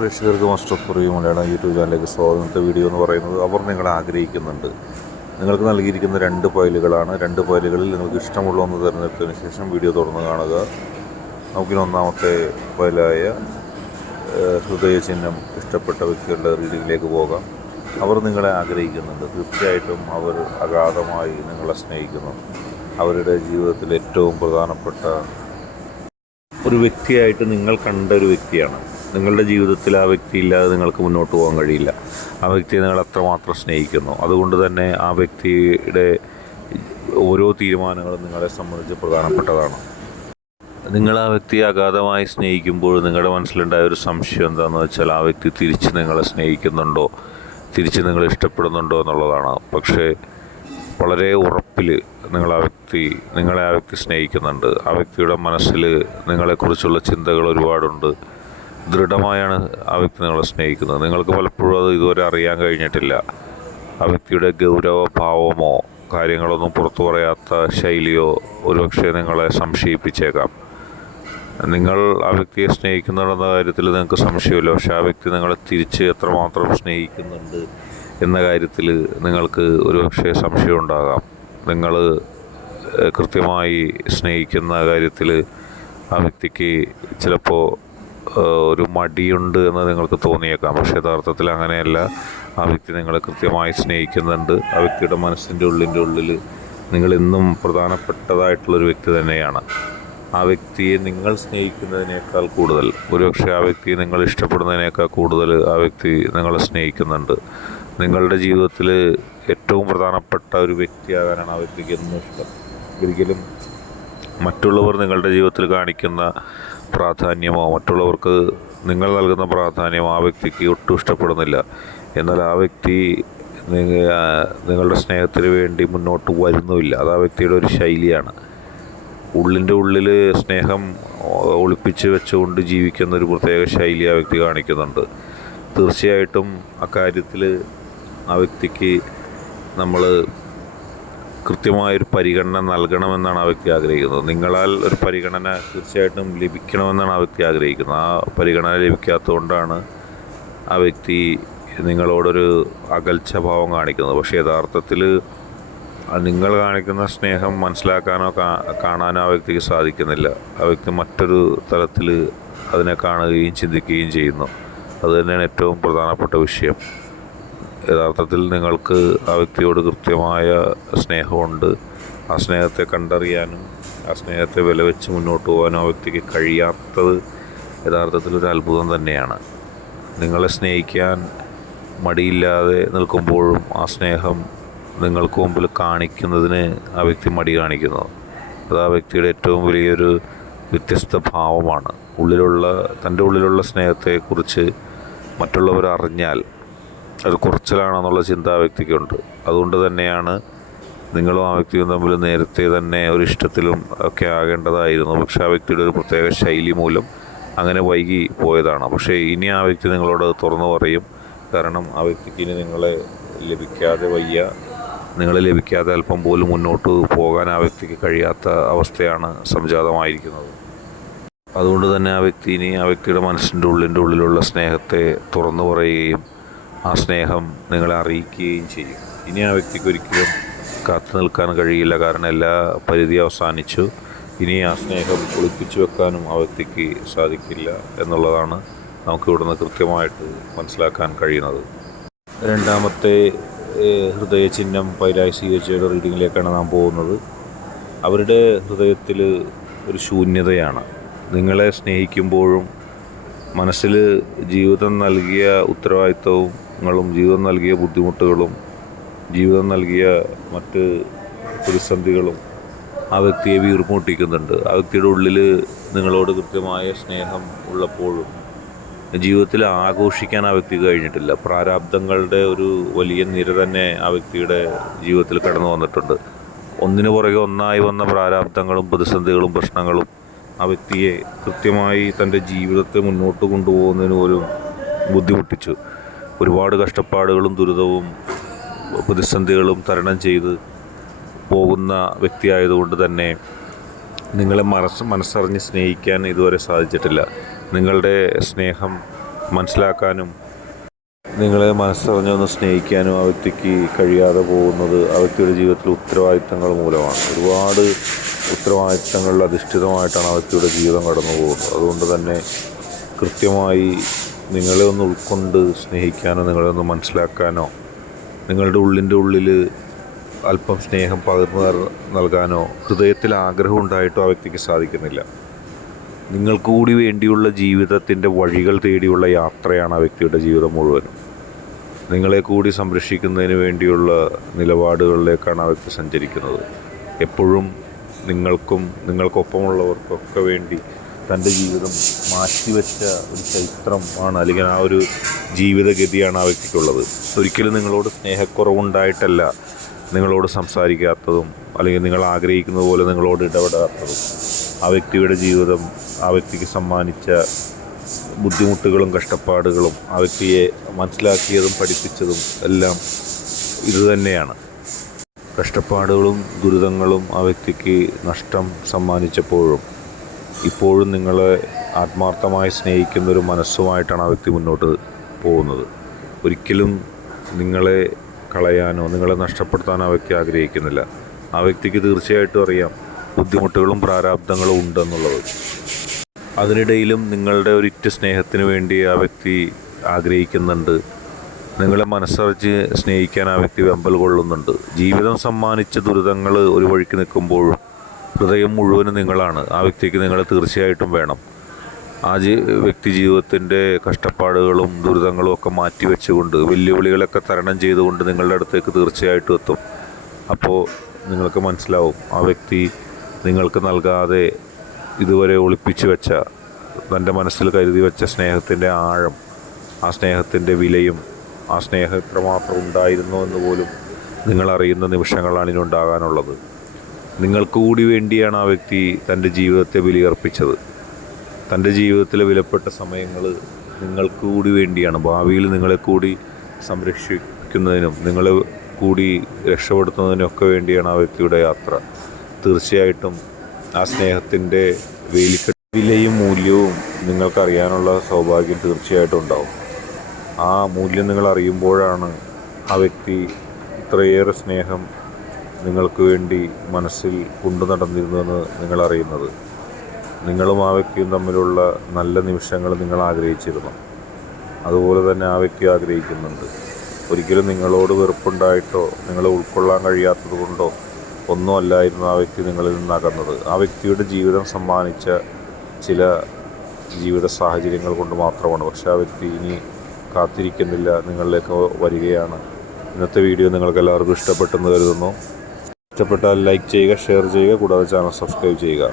പ്രേക്ഷകർക്ക് master of review Malayalam YouTube ചാനലിലേക്ക് സ്വാഗതം. ഇന്നത്തെ വീഡിയോ എന്ന് പറയുന്നത് അവർ നിങ്ങളെ ആഗ്രഹിക്കുന്നുണ്ട്. നിങ്ങൾക്ക് നൽകിയിരിക്കുന്ന 2 ഫയലുകളാണ്. 2 ഫയലുകളിൽ നിങ്ങൾക്ക് ഇഷ്ടമുള്ള ഒന്ന് തിരഞ്ഞെടുത്തതിന് ശേഷം വീഡിയോ തുറന്ന് കാണുക. നമുക്കിനി ഒന്നാമത്തെ ഫയലായ ഹൃദയചിഹ്നം ഇഷ്ടപ്പെട്ട വ്യക്തികളുടെ റീഡിങ്ങിലേക്ക് പോകാം. അവർ നിങ്ങളെ ആഗ്രഹിക്കുന്നുണ്ട്. തീർച്ചയായിട്ടും അവർ അഗാധമായി നിങ്ങളെ സ്നേഹിക്കുന്നു. അവരുടെ ജീവിതത്തിൽ ഏറ്റവും പ്രധാനപ്പെട്ട ഒരു വ്യക്തിയായിട്ട് നിങ്ങൾ കണ്ട ഒരു വ്യക്തിയാണ്. നിങ്ങളുടെ ജീവിതത്തിൽ ആ വ്യക്തി ഇല്ലാതെ നിങ്ങൾക്ക് മുന്നോട്ട് പോകാൻ കഴിയില്ല. ആ വ്യക്തിയെ നിങ്ങൾ അത്രമാത്രം സ്നേഹിക്കുന്നു. അതുകൊണ്ട് തന്നെ ആ വ്യക്തിയുടെ ഓരോ തീരുമാനങ്ങളും നിങ്ങളെ സംബന്ധിച്ച് പ്രധാനപ്പെട്ടതാണ്. നിങ്ങൾ ആ വ്യക്തിയെ അഗാധമായി സ്നേഹിക്കുമ്പോൾ നിങ്ങളുടെ മനസ്സിലുണ്ടായ ഒരു സംശയം എന്താണെന്ന് വെച്ചാൽ ആ വ്യക്തി തിരിച്ച് നിങ്ങളെ സ്നേഹിക്കുന്നുണ്ടോ, തിരിച്ച് നിങ്ങളെ ഇഷ്ടപ്പെടുന്നുണ്ടോ എന്നുള്ളതാണ്. പക്ഷേ വളരെ ഉറപ്പിൽ നിങ്ങളെ ആ വ്യക്തി സ്നേഹിക്കുന്നുണ്ട്. ആ വ്യക്തിയുടെ മനസ്സിൽ നിങ്ങളെക്കുറിച്ചുള്ള ചിന്തകൾ ഒരുപാടുണ്ട്. ദൃഢമായാണ് ആ വ്യക്തി നിങ്ങളെ സ്നേഹിക്കുന്നത്. നിങ്ങൾക്ക് പലപ്പോഴും അത് ഇതുവരെ അറിയാൻ കഴിഞ്ഞിട്ടില്ല. ആ വ്യക്തിയുടെ ഗൗരവഭാവമോ കാര്യങ്ങളൊന്നും പുറത്തു പറയാത്ത ശൈലിയോ ഒരുപക്ഷെ നിങ്ങളെ സംശയിപ്പിച്ചേക്കാം. നിങ്ങൾ ആ വ്യക്തിയെ സ്നേഹിക്കുന്നുണ്ടെന്ന കാര്യത്തിൽ നിങ്ങൾക്ക് സംശയമില്ല. പക്ഷേ ആ വ്യക്തി നിങ്ങളെ തിരിച്ച് എത്രമാത്രം സ്നേഹിക്കുന്നുണ്ട് എന്ന കാര്യത്തിൽ നിങ്ങൾക്ക് ഒരുപക്ഷെ സംശയം ഉണ്ടാകാം. നിങ്ങൾ കൃത്യമായി സ്നേഹിക്കുന്ന കാര്യത്തിൽ ആ വ്യക്തിക്ക് ചിലപ്പോൾ ഒരു മടിയുണ്ട് എന്ന് നിങ്ങൾക്ക് തോന്നിയേക്കാം. പക്ഷേ യഥാർത്ഥത്തിൽ അങ്ങനെയല്ല. ആ വ്യക്തി നിങ്ങളെ കൃത്യമായി സ്നേഹിക്കുന്നുണ്ട്. ആ വ്യക്തിയുടെ മനസ്സിൻ്റെ ഉള്ളിൽ നിങ്ങളെന്നും പ്രധാനപ്പെട്ടതായിട്ടുള്ളൊരു വ്യക്തി തന്നെയാണ്. ആ വ്യക്തിയെ നിങ്ങൾ സ്നേഹിക്കുന്നതിനേക്കാൾ കൂടുതൽ, ഒരുപക്ഷെ ആ വ്യക്തിയെ നിങ്ങൾ ഇഷ്ടപ്പെടുന്നതിനേക്കാൾ കൂടുതൽ ആ വ്യക്തി നിങ്ങളെ സ്നേഹിക്കുന്നുണ്ട്. നിങ്ങളുടെ ജീവിതത്തിൽ ഏറ്റവും പ്രധാനപ്പെട്ട ഒരു വ്യക്തിയാകാനാണ് ആ വ്യക്തിക്ക് എന്നും ഇഷ്ടം. ഒരിക്കലും മറ്റുള്ളവർ നിങ്ങളുടെ ജീവിതത്തിൽ കാണിക്കുന്ന പ്രാധാന്യമോ മറ്റുള്ളവർക്ക് നിങ്ങൾ നൽകുന്ന പ്രാധാന്യമോ ആ വ്യക്തിക്ക് ഒട്ടും ഇഷ്ടപ്പെടുന്നില്ല. എന്നാൽ ആ വ്യക്തി നിങ്ങളുടെ സ്നേഹത്തിന് വേണ്ടി മുന്നോട്ട് വരുന്നുമില്ല. അത് ആ വ്യക്തിയുടെ ഒരു ശൈലിയാണ്. ഉള്ളിൻ്റെ ഉള്ളിൽ സ്നേഹം ഒളിപ്പിച്ച് വെച്ചുകൊണ്ട് ജീവിക്കുന്ന ഒരു പ്രത്യേക ശൈലി ആ വ്യക്തി കാണിക്കുന്നുണ്ട്. തീർച്ചയായിട്ടും അക്കാര്യത്തിൽ ആ വ്യക്തിക്ക് നമ്മൾ കൃത്യമായൊരു പരിഗണന നൽകണമെന്നാണ് ആ വ്യക്തി ആഗ്രഹിക്കുന്നത്. നിങ്ങളാൽ ഒരു പരിഗണന തീർച്ചയായിട്ടും ലഭിക്കണമെന്നാണ് ആ വ്യക്തി ആഗ്രഹിക്കുന്നത്. ആ പരിഗണന ലഭിക്കാത്തതുകൊണ്ടാണ് ആ വ്യക്തി നിങ്ങളോടൊരു അകൽച്ച ഭാവം കാണിക്കുന്നത്. പക്ഷേ യഥാർത്ഥത്തിൽ നിങ്ങൾ കാണിക്കുന്ന സ്നേഹം മനസ്സിലാക്കാനോ കാണാനോ ആ വ്യക്തിക്ക് സാധിക്കുന്നില്ല. ആ വ്യക്തി മറ്റൊരു തലത്തിൽ അതിനെ കാണുകയും ചിന്തിക്കുകയും ചെയ്യുന്നു. അതുതന്നെയാണ് ഏറ്റവും പ്രധാനപ്പെട്ട വിഷയം. യഥാർത്ഥത്തിൽ നിങ്ങൾക്ക് ആ വ്യക്തിയോട് കൃത്യമായ സ്നേഹമുണ്ട്. ആ സ്നേഹത്തെ കണ്ടറിയാനും ആ സ്നേഹത്തെ വിലവെച്ച് മുന്നോട്ട് പോകാനും ആ വ്യക്തിക്ക് കഴിയാത്തത് യഥാർത്ഥത്തിലൊരു അത്ഭുതം തന്നെയാണ്. നിങ്ങളെ സ്നേഹിക്കാൻ മടിയില്ലാതെ നിൽക്കുമ്പോഴും ആ സ്നേഹം നിങ്ങൾക്ക് മുമ്പിൽ കാണിക്കുന്നതിന് ആ വ്യക്തി മടി കാണിക്കുന്നു. അത് ആ വ്യക്തിയുടെ ഏറ്റവും വലിയൊരു വ്യത്യസ്ത ഭാവമാണ്. തൻ്റെ ഉള്ളിലുള്ള സ്നേഹത്തെക്കുറിച്ച് മറ്റുള്ളവർ അറിഞ്ഞാൽ അത് കുറച്ചിലാണെന്നുള്ള ചിന്ത ആ വ്യക്തിക്കുണ്ട്. അതുകൊണ്ട് തന്നെയാണ് നിങ്ങളും ആ വ്യക്തിയും തമ്മിൽ നേരത്തെ തന്നെ ഒരു ഇഷ്ടത്തിലും ഒക്കെ ആകേണ്ടതായിരുന്നു. പക്ഷേ ആ വ്യക്തിയുടെ ഒരു പ്രത്യേക ശൈലി മൂലം അങ്ങനെ വൈകി പോയതാണ്. പക്ഷേ ഇനി ആ വ്യക്തി നിങ്ങളോട് തുറന്നു പറയും. കാരണം ആ വ്യക്തിക്ക് ഇനി നിങ്ങളെ ലഭിക്കാതെ അല്പം പോലും മുന്നോട്ട് പോകാൻ ആ വ്യക്തിക്ക് കഴിയാത്ത അവസ്ഥയാണ് സംജാതമായിരിക്കുന്നത്. അതുകൊണ്ട് തന്നെ ആ വ്യക്തി ഇനി ആ വ്യക്തിയുടെ മനസ്സിൻ്റെ ഉള്ളിലുള്ള സ്നേഹത്തെ തുറന്നു പറയുകയും ആ സ്നേഹം നിങ്ങളെ അറിയിക്കുകയും ചെയ്യും. ഇനി ആ വ്യക്തിക്ക് ഒരിക്കലും കാത്തു നിൽക്കാൻ കഴിയില്ല. കാരണം എല്ലാ പരിധി അവസാനിച്ചു. ഇനി ആ സ്നേഹം ഒളിപ്പിച്ചു വെക്കാനും ആ വ്യക്തിക്ക് സാധിക്കില്ല എന്നുള്ളതാണ് നമുക്ക് ഇവിടുന്ന് കൃത്യമായിട്ട് മനസ്സിലാക്കാൻ കഴിയുന്നത്. രണ്ടാമത്തെ ഹൃദയചിഹ്നം പൈലായി സ്വീകരിച്ചവരുടെ റീഡിങ്ങിലേക്കാണ് നാം പോകുന്നത്. അവരുടെ ഹൃദയത്തിൽ ഒരു ശൂന്യതയാണ്. നിങ്ങളെ സ്നേഹിക്കുമ്പോഴും മനസ്സിൽ ജീവിതം നൽകിയ ഉത്തരവാദിത്വങ്ങളും ജീവിതം നൽകിയ ബുദ്ധിമുട്ടുകളും ജീവിതം നൽകിയ മറ്റ് പ്രതിസന്ധികളും ആ വ്യക്തിയെ വീർപ്പുമുട്ടിക്കുന്നുണ്ട്. ആ വ്യക്തിയുടെ ഉള്ളിൽ നിങ്ങളോട് കൃത്യമായ സ്നേഹം ഉള്ളപ്പോഴും ജീവിതത്തിൽ ആഘോഷിക്കാൻ ആ വ്യക്തിക്ക് കഴിഞ്ഞിട്ടില്ല. പ്രാരാബ്ദങ്ങളുടെ ഒരു വലിയ നിര തന്നെ ആ വ്യക്തിയുടെ ജീവിതത്തിൽ കടന്നു വന്നിട്ടുണ്ട്. ഒന്നിനു പുറകെ ഒന്നായി വന്ന പ്രാരാബ്ദങ്ങളും പ്രതിസന്ധികളും പ്രശ്നങ്ങളും ആ വ്യക്തിയെ കൃത്യമായി തൻ്റെ ജീവിതത്തെ മുന്നോട്ട് കൊണ്ടുപോകുന്നതിന് പോലും ബുദ്ധിമുട്ടിച്ചു. ഒരുപാട് കഷ്ടപ്പാടുകളും ദുരിതവും പ്രതിസന്ധികളും തരണം ചെയ്ത് പോകുന്ന വ്യക്തിയായതുകൊണ്ട് തന്നെ നിങ്ങളെ മനസ്സറിഞ്ഞ് സ്നേഹിക്കാൻ ഇതുവരെ സാധിച്ചിട്ടില്ല. നിങ്ങളുടെ സ്നേഹം മനസ്സിലാക്കാനും നിങ്ങളെ മനസ്സറിഞ്ഞൊന്ന് സ്നേഹിക്കാനും ആ വ്യക്തിക്ക് കഴിയാതെ പോകുന്നത് ആ വ്യക്തിയുടെ ജീവിതത്തിൽ ഉത്തരവാദിത്തങ്ങൾ മൂലമാണ്. ഒരുപാട് ഉത്തരവാദിത്തങ്ങളിൽ അധിഷ്ഠിതമായിട്ടാണ് ആ വ്യക്തിയുടെ ജീവിതം കടന്നു പോകുന്നത്. അതുകൊണ്ട് തന്നെ കൃത്യമായി നിങ്ങളെ ഒന്ന് ഉൾക്കൊണ്ട് സ്നേഹിക്കാനോ നിങ്ങളെ ഒന്ന് മനസ്സിലാക്കാനോ നിങ്ങളുടെ ഉള്ളിൻ്റെ ഉള്ളിൽ അല്പം സ്നേഹം പകർന്നു നൽകാനോ ഹൃദയത്തിൽ ആഗ്രഹം ഉണ്ടായിട്ടോ ആ വ്യക്തിക്ക് സാധിക്കുന്നില്ല. നിങ്ങൾക്ക് കൂടി വേണ്ടിയുള്ള ജീവിതത്തിൻ്റെ വഴികൾ തേടിയുള്ള യാത്രയാണ് ആ വ്യക്തിയുടെ ജീവിതം മുഴുവനും. നിങ്ങളെ കൂടി സംരക്ഷിക്കുന്നതിന് വേണ്ടിയുള്ള നിലപാടുകളിലേക്കാണ് ആ വ്യക്തി സഞ്ചരിക്കുന്നത്. എപ്പോഴും നിങ്ങൾക്കും നിങ്ങൾക്കൊപ്പമുള്ളവർക്കൊക്കെ വേണ്ടി തൻ്റെ ജീവിതം മാറ്റിവെച്ച ഒരു ചരിത്രമാണ്, അല്ലെങ്കിൽ ആ ഒരു ജീവിതഗതിയാണ് ആ വ്യക്തിക്കുള്ളത്. ഒരിക്കലും നിങ്ങളോട് സ്നേഹക്കുറവുണ്ടായിട്ടല്ല നിങ്ങളോട് സംസാരിക്കാത്തതും അല്ലെങ്കിൽ നിങ്ങൾ ആഗ്രഹിക്കുന്നത് പോലെ നിങ്ങളോട് ഇടപെടാത്തതും. ആ വ്യക്തിയുടെ ജീവിതം ആ വ്യക്തിക്ക് സമ്മാനിച്ച ബുദ്ധിമുട്ടുകളും കഷ്ടപ്പാടുകളും ആ വ്യക്തിയെ മനസ്സിലാക്കിയതും പഠിപ്പിച്ചതും എല്ലാം ഇതുതന്നെയാണ്. കഷ്ടപ്പാടുകളും ദുരിതങ്ങളും ആ വ്യക്തിക്ക് നഷ്ടം സമ്മാനിച്ചപ്പോഴും ഇപ്പോഴും നിങ്ങളെ ആത്മാർത്ഥമായി സ്നേഹിക്കുന്നൊരു മനസ്സുമായിട്ടാണ് ആ വ്യക്തി മുന്നോട്ട് പോകുന്നത്. ഒരിക്കലും നിങ്ങളെ കളയാനോ നിങ്ങളെ നഷ്ടപ്പെടുത്താനോ ആ വ്യക്തി ആഗ്രഹിക്കുന്നില്ല. ആ വ്യക്തിക്ക് തീർച്ചയായിട്ടും അറിയാം ബുദ്ധിമുട്ടുകളും പ്രാരാബ്ദങ്ങളും ഉണ്ടെന്നുള്ളത്. അതിനിടയിലും നിങ്ങളുടെ ഒരിറ്റ സ്നേഹത്തിന് വേണ്ടി ആ വ്യക്തി ആഗ്രഹിക്കുന്നുണ്ട്. നിങ്ങളെ മനസ്സറിച്ച് സ്നേഹിക്കാൻ ആ വ്യക്തി വെമ്പൽ കൊള്ളുന്നുണ്ട്. ജീവിതം സമ്മാനിച്ച ദുരിതങ്ങൾ ഒരു വഴിക്ക് നിൽക്കുമ്പോഴും ഹൃദയം മുഴുവനും നിങ്ങളാണ്. ആ വ്യക്തിക്ക് നിങ്ങളെ തീർച്ചയായിട്ടും വേണം. ആ വ്യക്തി ജീവിതത്തിൻ്റെ കഷ്ടപ്പാടുകളും ദുരിതങ്ങളും ഒക്കെ മാറ്റിവെച്ചുകൊണ്ട് വെല്ലുവിളികളൊക്കെ തരണം ചെയ്തുകൊണ്ട് നിങ്ങളുടെ അടുത്തേക്ക് തീർച്ചയായിട്ടും എത്തും. അപ്പോൾ നിങ്ങൾക്ക് മനസ്സിലാവും ആ വ്യക്തി നിങ്ങൾക്ക് നൽകാതെ ഇതുവരെ ഒളിപ്പിച്ചു വെച്ച തൻ്റെ മനസ്സിൽ കരുതി വെച്ച സ്നേഹത്തിൻ്റെ ആഴം, ആ സ്നേഹത്തിൻ്റെ വിലയും ആ സ്നേഹം എത്രമാത്രം ഉണ്ടായിരുന്നോ എന്ന് പോലും നിങ്ങളറിയുന്ന നിമിഷങ്ങളാണ് ഇനി ഉണ്ടാകാനുള്ളത്. നിങ്ങൾക്ക് കൂടി വേണ്ടിയാണ് ആ വ്യക്തി തൻ്റെ ജീവിതത്തെ ബലിയർപ്പിച്ചത്. തൻ്റെ ജീവിതത്തിലെ വിലപ്പെട്ട സമയങ്ങൾ നിങ്ങൾക്ക് കൂടി വേണ്ടിയാണ്. ഭാവിയിൽ നിങ്ങളെ കൂടി സംരക്ഷിക്കുന്നതിനും നിങ്ങളെ കൂടി രക്ഷപ്പെടുത്തുന്നതിനൊക്കെ വേണ്ടിയാണ് ആ വ്യക്തിയുടെ യാത്ര. തീർച്ചയായിട്ടും ആ സ്നേഹത്തിൻ്റെ വിലയും മൂല്യവും നിങ്ങൾക്കറിയാനുള്ള സൗഭാഗ്യം തീർച്ചയായിട്ടും ഉണ്ടാവും. ആ മൂല്യം നിങ്ങൾ അറിയുമ്പോഴാണ് ആ വ്യക്തി ഇത്രയേറെ സ്നേഹം നിങ്ങൾക്ക് വേണ്ടി മനസ്സിൽ കൊണ്ടു നടന്നിരുന്നതെന്ന് നിങ്ങളറിയുന്നത്. നിങ്ങളും ആ വ്യക്തിയും തമ്മിലുള്ള നല്ല നിമിഷങ്ങൾ നിങ്ങൾ ആഗ്രഹിച്ചിരുന്നു. അതുപോലെ തന്നെ ആ വ്യക്തി ആഗ്രഹിക്കുന്നുണ്ട്. ഒരിക്കലും നിങ്ങളോട് വെറുപ്പുണ്ടായിട്ടോ നിങ്ങളെ ഉൾക്കൊള്ളാൻ കഴിയാത്തത് കൊണ്ടോ ഒന്നും അല്ലായിരുന്നു ആ വ്യക്തി നിങ്ങളിൽ നിന്ന് അകന്നത്. ആ വ്യക്തിയുടെ ജീവിതം സമ്മാനിച്ച ചില ജീവിത സാഹചര്യങ്ങൾ കൊണ്ട് മാത്രമാണ്. പക്ഷേ ആ വ്യക്തി ഇനി കാത്തിരിക്കുന്നില്ല, നിങ്ങളിലേക്ക് വരികയാണ്. ഇന്നത്തെ വീഡിയോ നിങ്ങൾക്ക് എല്ലാവർക്കും ഇഷ്ടപ്പെട്ടെന്ന് കരുതുന്നു. ഇഷ്ടപ്പെട്ടാൽ ലൈക്ക് ചെയ്യുക, ഷെയർ ചെയ്യുക, കൂടാതെ ചാനൽ സബ്സ്ക്രൈബ് ചെയ്യുക.